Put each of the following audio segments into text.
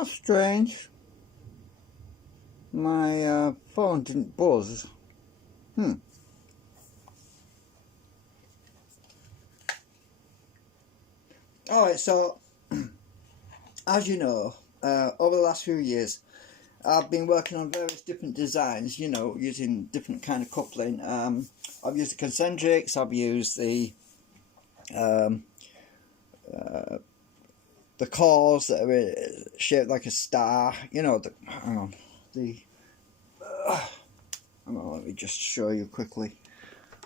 That's strange. My phone didn't buzz. Alright, so as you know, over the last few years I've been working on various different designs, you know, using different kind of coupling. I've used the concentrics, I've used the cores that are shaped like a star, you know, hang on, let me just show you quickly.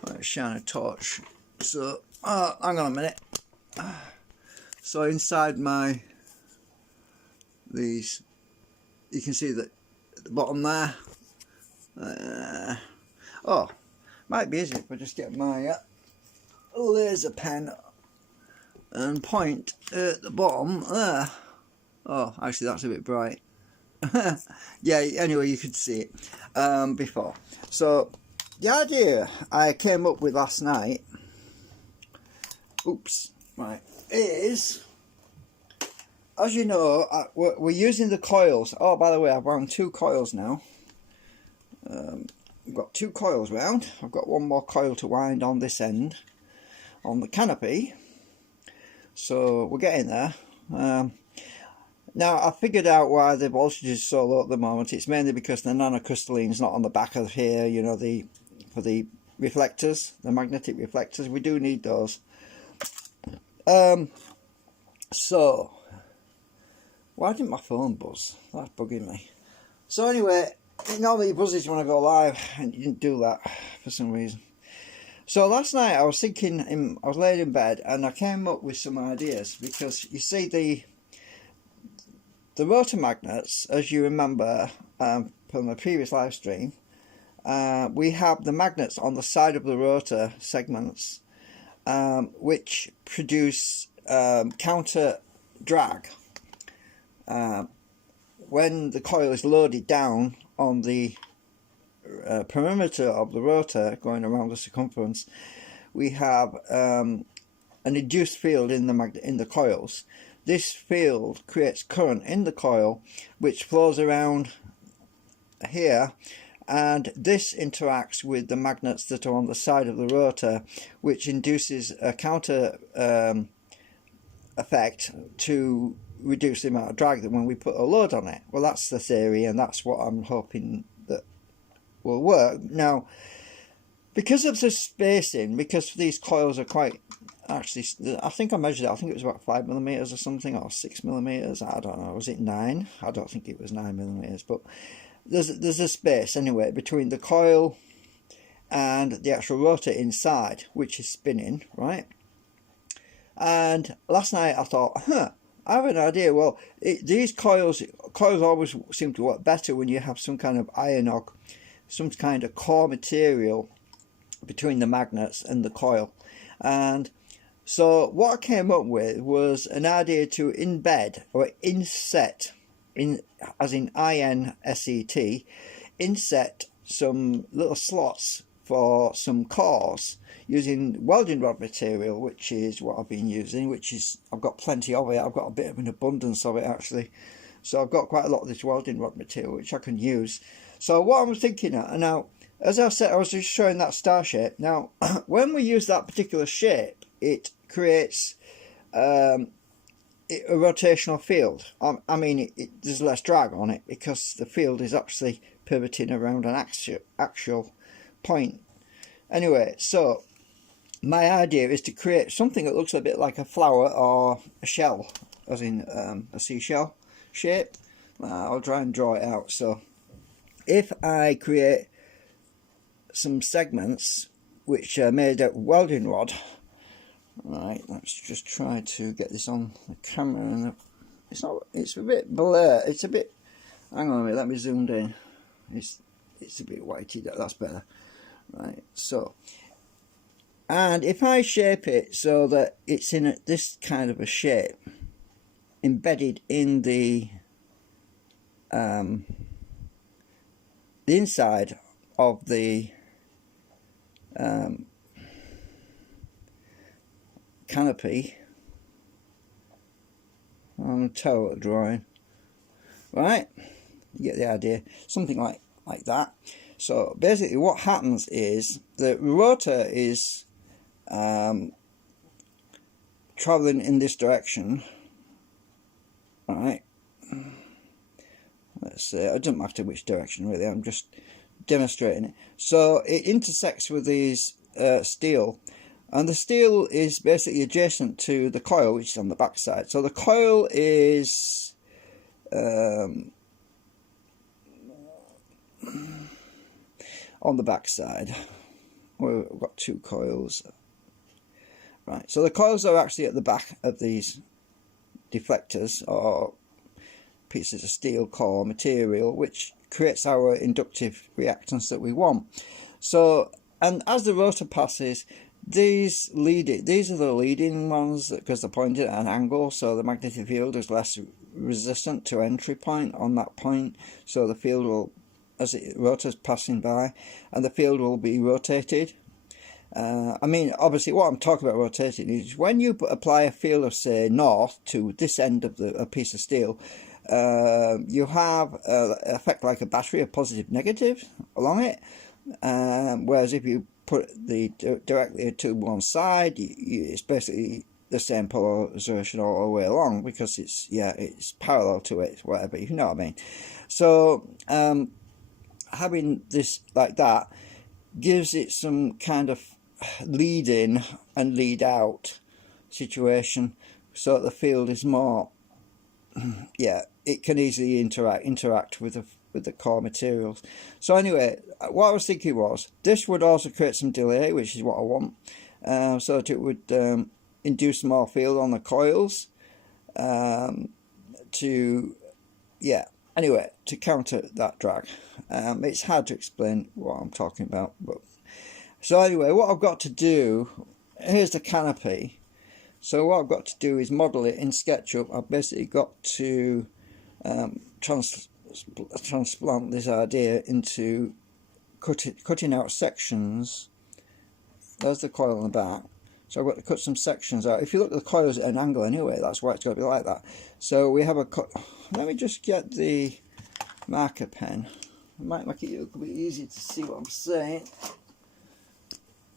Let's shine a torch. So, hang on a minute. So inside these, you can see that at the bottom there. Might be easier if I just get my laser pen and point at the bottom there. Oh, actually that's a bit bright. Yeah, anyway, you could see it before. So the idea I came up with last night, is, as you know, we're using the coils. Oh, by the way, I've wound 2 coils now. I've got 2 coils round. I've got 1 more coil to wind on this end, on the canopy. So we're getting there. Now I figured out why the voltage is so low at the moment. It's mainly because the nanocrystalline is not on the back of here, you know, for the reflectors, the magnetic reflectors. We do need those. So why didn't my phone buzz? That's bugging me. So anyway, it normally buzzes when I go live, and it didn't do that for some reason. So last night I was thinking, I was laying in bed and I came up with some ideas, because you see the rotor magnets, as you remember from the previous live stream, we have the magnets on the side of the rotor segments, which produce counter drag when the coil is loaded down on the perimeter of the rotor going around the circumference. We have an induced field in the coils. This field creates current in the coil, which flows around here, and this interacts with the magnets that are on the side of the rotor, which induces a counter effect to reduce the amount of drag that when we put a load on it. Well, that's the theory, and that's what I'm hoping that will work. Now, because of the spacing, because these coils are quite, actually, I think I measured it, I think it was about 5mm or something, or 6mm, I don't know, was it 9? I don't think it was 9mm, but there's a space anyway between the coil and the actual rotor inside, which is spinning, right? And last night I thought, I have an idea. Well, these coils always seem to work better when you have some kind of iron or some kind of core material between the magnets and the coil. And so what I came up with was an idea to embed or inset, as in INSET, inset some little slots for some cores using welding rod material, which is what I've been using, I've got plenty of it. I've got a bit of an abundance of it actually. So I've got quite a lot of this welding rod material which I can use. So what I was thinking now, as I said, I was just showing that star shape. Now, when we use that particular shape, it creates a rotational field. I mean, there's less drag on it because the field is actually pivoting around an actual point. Anyway, so my idea is to create something that looks a bit like a flower or a shell, as in a seashell shape. I'll try and draw it out. So if I create some segments which are made out of welding rod, right, let's just try to get this on the camera. And it's a bit blur, it's a bit, hang on a minute, let me zoom in. It's a bit whitey, that's better. Right, so, and if I shape it so that it's in this kind of a shape, embedded in the inside of the canopy on the tower drawing, right? You get the idea, something like that. So basically what happens is the rotor is traveling in this direction, right? Let's say, it doesn't matter which direction really, I'm just demonstrating it. So it intersects with these steel, and the steel is basically adjacent to the coil, which is on the back side. So the coil is on the back side. We've got two coils, right? So the coils are actually at the back of these deflectors, or pieces of steel core material, which creates our inductive reactance that we want. So, and as the rotor passes, these are the leading ones because they're pointed at an angle, so the magnetic field is less resistant to entry point on that point. So the field will, as the rotor's passing by, and the field will be rotated. I mean, obviously what I'm talking about rotating is when you apply a field of, say, north to this end of a piece of steel, you have an effect like a battery of positive negative along it, whereas if you put the directly to one side, it's basically the same polarization all the way along, because it's parallel to it, whatever, you know what I mean. So having this like that gives it some kind of lead in and lead out situation, so that the field is more, it can easily interact with the core materials. So anyway, what I was thinking was this would also create some delay, which is what I want, so that it would induce more field on the coils, anyway, to counter that drag. It's hard to explain what I'm talking about, but so anyway, what I've got to do, here's the canopy. So what I've got to do is model it in SketchUp. I've basically got to transplant this idea into cutting out sections. There's the coil on the back. So I've got to cut some sections out. If you look at the coils at an angle anyway, that's why it's got to be like that. So we have let me just get the marker pen. It might make it a little bit easier to see what I'm saying.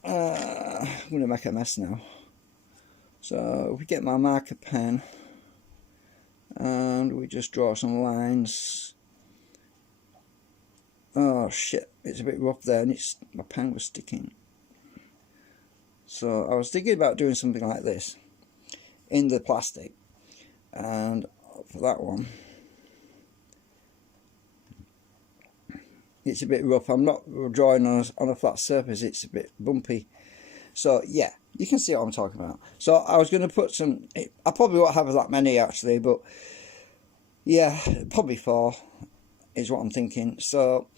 I'm going to make a mess now. So if we get my marker pen and we just draw some lines. Oh shit, it's a bit rough there, and my pen was sticking. So I was thinking about doing something like this in the plastic, and for that one it's a bit rough. I'm not drawing on a flat surface, it's a bit bumpy. So yeah, you can see what I'm talking about. So I was going to put some, I probably won't have that many actually, but yeah, probably 4 is what I'm thinking. So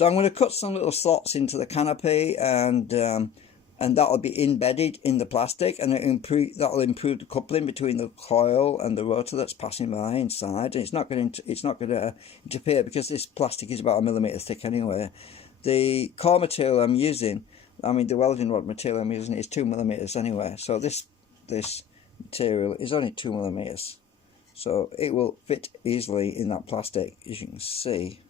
I'm going to cut some little slots into the canopy, and that'll be embedded in the plastic, and that'll improve the coupling between the coil and the rotor that's passing by inside. And it's not going to interfere, because this plastic is about 1 millimeter thick anyway. The core material I'm using, I mean the welding rod material I'm using, is 2 millimeters anyway. So this material is only 2 millimeters, so it will fit easily in that plastic, as you can see.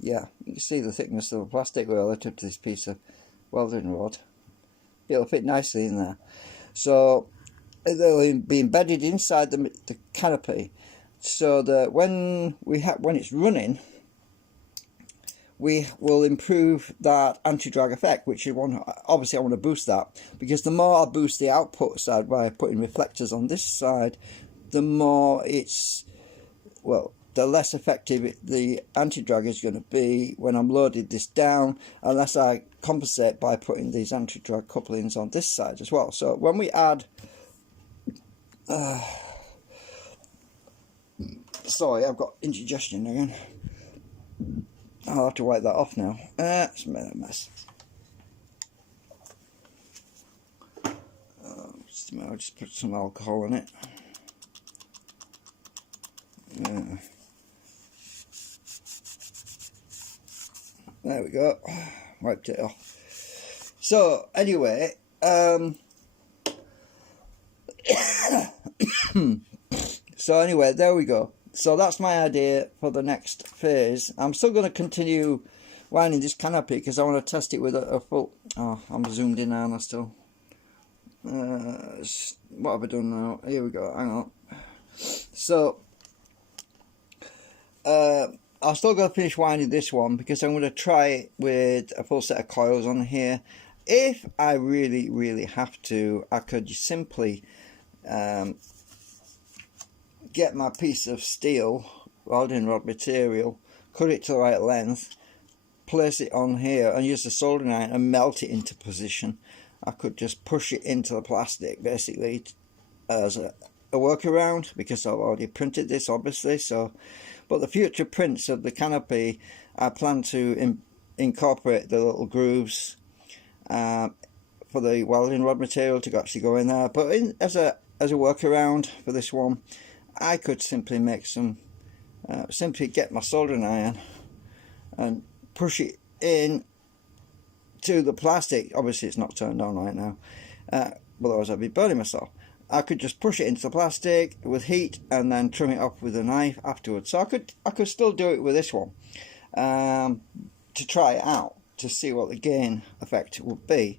Yeah, you can see the thickness of the plastic relative to this piece of welding rod. It'll fit nicely in there. So they'll be embedded inside the canopy, so that when it's running, we will improve that anti-drag effect, which obviously I want to boost that, because the more I boost the output side by putting reflectors on this side, the more the less effective the anti-drag is going to be when I'm loaded this down, unless I compensate by putting these anti-drag couplings on this side as well. So when we add, sorry, I've got indigestion again. I'll have to wipe that off now. It's made a mess. I'll just put some alcohol in it. There we go. Wiped it off. So So anyway, there we go. So that's my idea for the next phase. I'm still going to continue winding this canopy because I want to test it with a full... Oh, I'm zoomed in now still. What have I done now? Here we go, hang on. So, I'm still going to finish winding this one because I'm going to try it with a full set of coils on here. If I really have to, I could simply get my piece of steel, welding rod material, cut it to the right length, place it on here and use the soldering iron and melt it into position. I could just push it into the plastic basically as a workaround because I've already printed this obviously. So, but the future prints of the canopy, I plan to incorporate the little grooves for the welding rod material to actually go in there. But as a workaround for this one, I could simply make some, simply get my soldering iron and push it in to the plastic. Obviously it's not turned on right now, otherwise I'd be burning myself. I could just push it into the plastic with heat and then trim it off with a knife afterwards. So I could still do it with this one to try it out to see what the gain effect would be.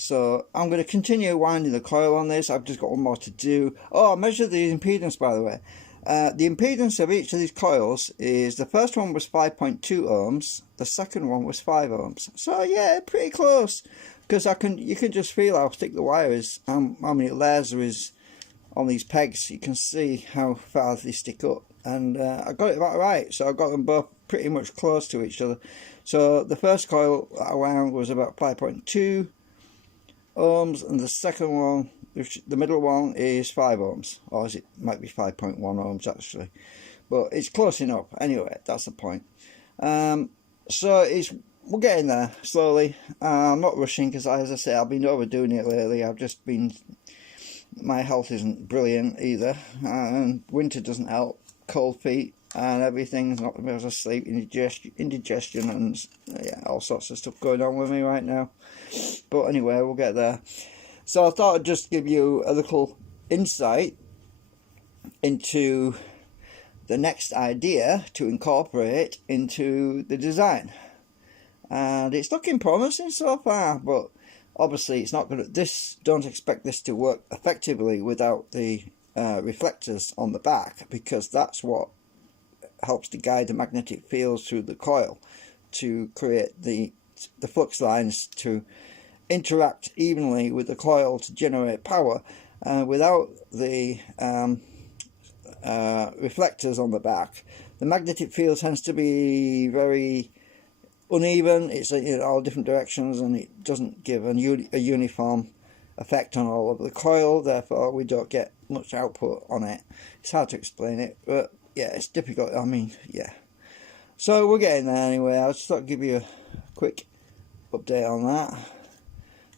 So I'm going to continue winding the coil on this. I've just got one more to do. Oh, I measured the impedance, by the way. The impedance of each of these coils is, the first one was 5.2 ohms, the second one was 5 ohms. So yeah, pretty close, because you can just feel how thick the wire is, how many layers there is on these pegs. You can see how far they stick up, and I got it about right. So I got them both pretty much close to each other. So the first coil I wound was about 5.2 ohms, and the second one, the middle one, is 5 ohms, or it might be 5.1 ohms actually, but it's close enough. Anyway, that's the point. So we're getting there slowly. I'm not rushing because, as I say, I've been overdoing it lately. My health isn't brilliant either, and winter doesn't help. Cold feet and everything's not able to sleep, indigestion, and yeah, all sorts of stuff going on with me right now. But anyway, we'll get there. So I thought I'd just give you a little insight into the next idea to incorporate into the design. And it's looking promising so far, but obviously it's not going to, don't expect this to work effectively without the reflectors on the back, because that's what helps to guide the magnetic fields through the coil to create the flux lines to interact evenly with the coil to generate power. Without the reflectors on the back, the magnetic field tends to be very uneven. It's in all different directions, and it doesn't give a uniform effect on all of the coil. Therefore we don't get much output on it. It's hard to explain it, but yeah, it's difficult. I mean, yeah. So we're getting there anyway. I just thought I'd give you a quick update on that.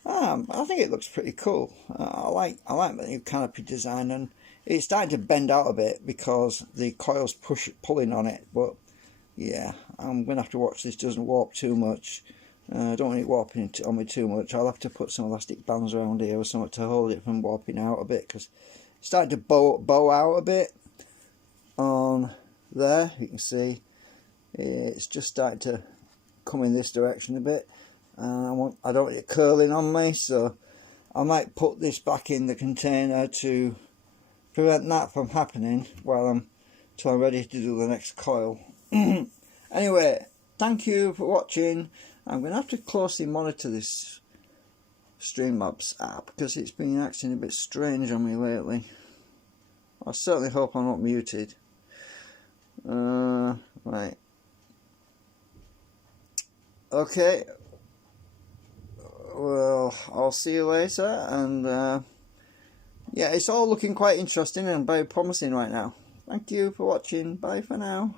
I think it looks pretty cool. I like the new canopy design, and it's starting to bend out a bit because the coil's pulling on it. But yeah, I'm gonna have to watch this doesn't warp too much. I don't want it warping on me too much. I'll have to put some elastic bands around here or something to hold it from warping out a bit, because it's starting to bow out a bit on there. You can see it's just starting to come in this direction a bit. I don't want it curling on me, so I might put this back in the container to prevent that from happening till I'm ready to do the next coil. Anyway, thank you for watching. I'm going to have to closely monitor this Streamlabs app because it's been acting a bit strange on me lately. I certainly hope I'm not muted. Right. Okay. Well, I'll see you later, and yeah, it's all looking quite interesting and very promising right now. Thank you for watching. Bye for now.